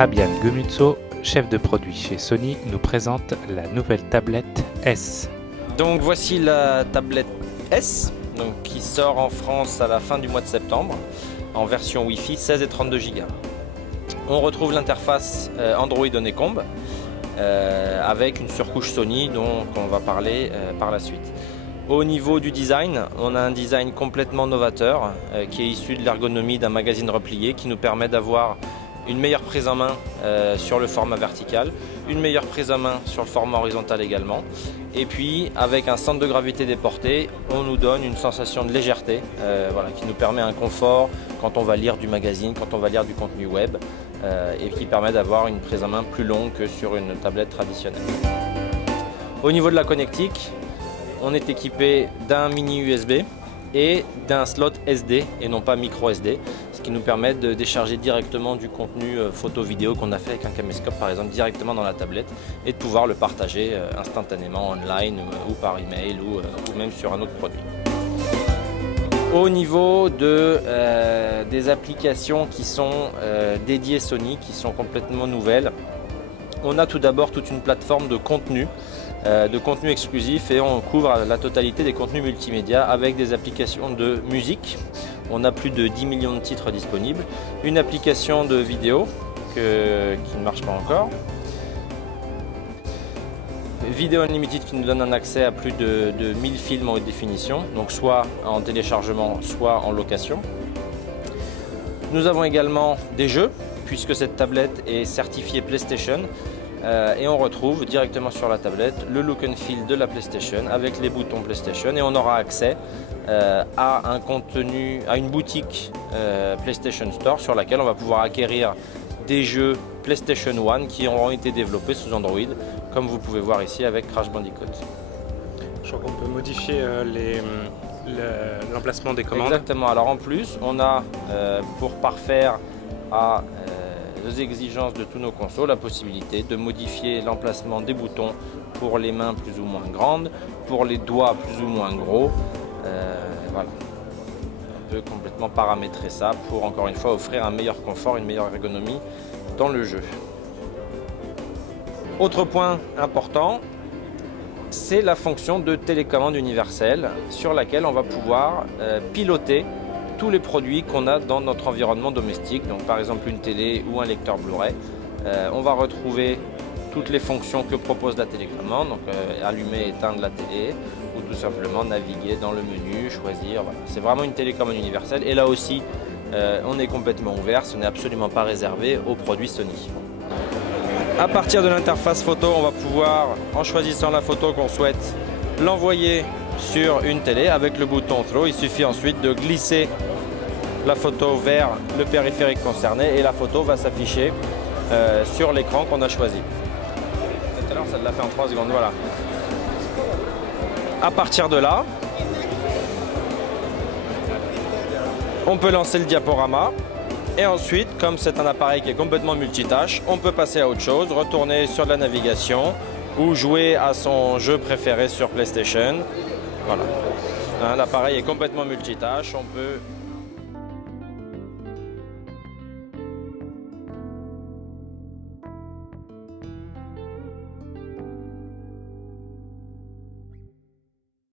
Fabian Gumuzzo, chef de produit chez Sony, nous présente la nouvelle tablette S. Donc voici la tablette S, donc, qui sort en France à la fin du mois de septembre en version Wi-Fi 16 et 32 Go. On retrouve l'interface Android Honeycomb avec une surcouche Sony dont on va parler par la suite. Au niveau du design, on a un design complètement novateur qui est issu de l'ergonomie d'un magazine replié qui nous permet d'avoir une meilleure prise en main sur le format vertical, une meilleure prise en main sur le format horizontal également. Et puis avec un centre de gravité déporté, on nous donne une sensation de légèreté qui nous permet un confort quand on va lire du magazine, quand on va lire du contenu web et qui permet d'avoir une prise en main plus longue que sur une tablette traditionnelle. Au niveau de la connectique, on est équipé d'un mini USB et d'un slot SD et non pas micro SD, ce qui nous permet de décharger directement du contenu photo-vidéo qu'on a fait avec un caméscope par exemple directement dans la tablette et de pouvoir le partager instantanément online ou par email ou même sur un autre produit. Au niveau des applications qui sont dédiées Sony, qui sont complètement nouvelles, on a tout d'abord toute une plateforme de contenu exclusif et on couvre la totalité des contenus multimédia avec des applications de musique. On a plus de 10 millions de titres disponibles, une application de vidéo qui ne marche pas encore, Vidéo Unlimited qui nous donne un accès à plus de 1000 films en haute définition, donc soit en téléchargement, soit en location. Nous avons également des jeux, puisque cette tablette est certifiée PlayStation, et on retrouve directement sur la tablette le look and feel de la PlayStation avec les boutons PlayStation et on aura accès à une boutique PlayStation Store sur laquelle on va pouvoir acquérir des jeux PlayStation 1 qui auront été développés sous Android, comme vous pouvez voir ici avec Crash Bandicoot. Je crois qu'on peut modifier l'emplacement des commandes. Exactement, alors en plus on a pour parfaire aux exigences de tous nos consos, la possibilité de modifier l'emplacement des boutons pour les mains plus ou moins grandes, pour les doigts plus ou moins gros. Voilà. On peut complètement paramétrer ça pour encore une fois offrir un meilleur confort, une meilleure ergonomie dans le jeu. Autre point important, c'est la fonction de télécommande universelle sur laquelle on va pouvoir piloter tous les produits qu'on a dans notre environnement domestique, donc par exemple une télé ou un lecteur Blu-ray. On va retrouver toutes les fonctions que propose la télécommande, donc allumer et éteindre la télé, ou tout simplement naviguer dans le menu, choisir. Voilà. C'est vraiment une télécommande universelle et là aussi on est complètement ouvert, ce n'est absolument pas réservé aux produits Sony. À partir de l'interface photo, on va pouvoir, en choisissant la photo qu'on souhaite, l'envoyer sur une télé avec le bouton Throw. Il suffit ensuite de glisser la photo vers le périphérique concerné et la photo va s'afficher sur l'écran qu'on a choisi. Tout à l'heure, ça l'a fait en 3 secondes. Voilà. À partir de là, on peut lancer le diaporama et ensuite, comme c'est un appareil qui est complètement multitâche, on peut passer à autre chose, retourner sur de la navigation ou jouer à son jeu préféré sur PlayStation. Voilà. L'appareil est complètement multitâche, on peut